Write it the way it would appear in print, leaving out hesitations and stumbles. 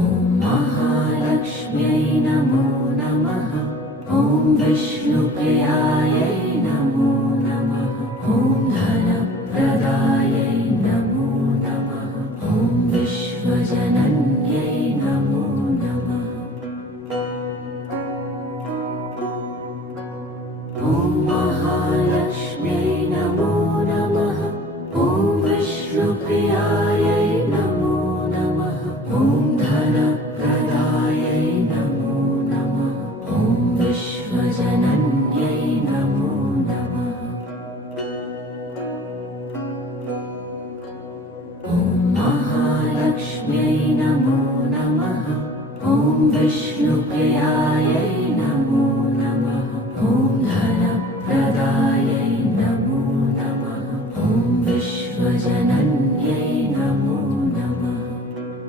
ॐ महालक्ष्म्यै नमो नमः। ॐ विष्णुप्रियायै नमो नमः। ॐ धनप्रदायै नमो नमः। ॐ विश्वजनन्यै नमो नमः। ॐ महालक्ष्म्यै नमो नमः। ॐ विष्णुप्रियायै नमो नमः। ॐ धनप्रदायै नमो नमः। ॐ विश्वजनन्यै नमो नमः। ॐ महालक्ष्म्यै नमो नमः। ॐ विष्णुप्रियायै नमो नमः।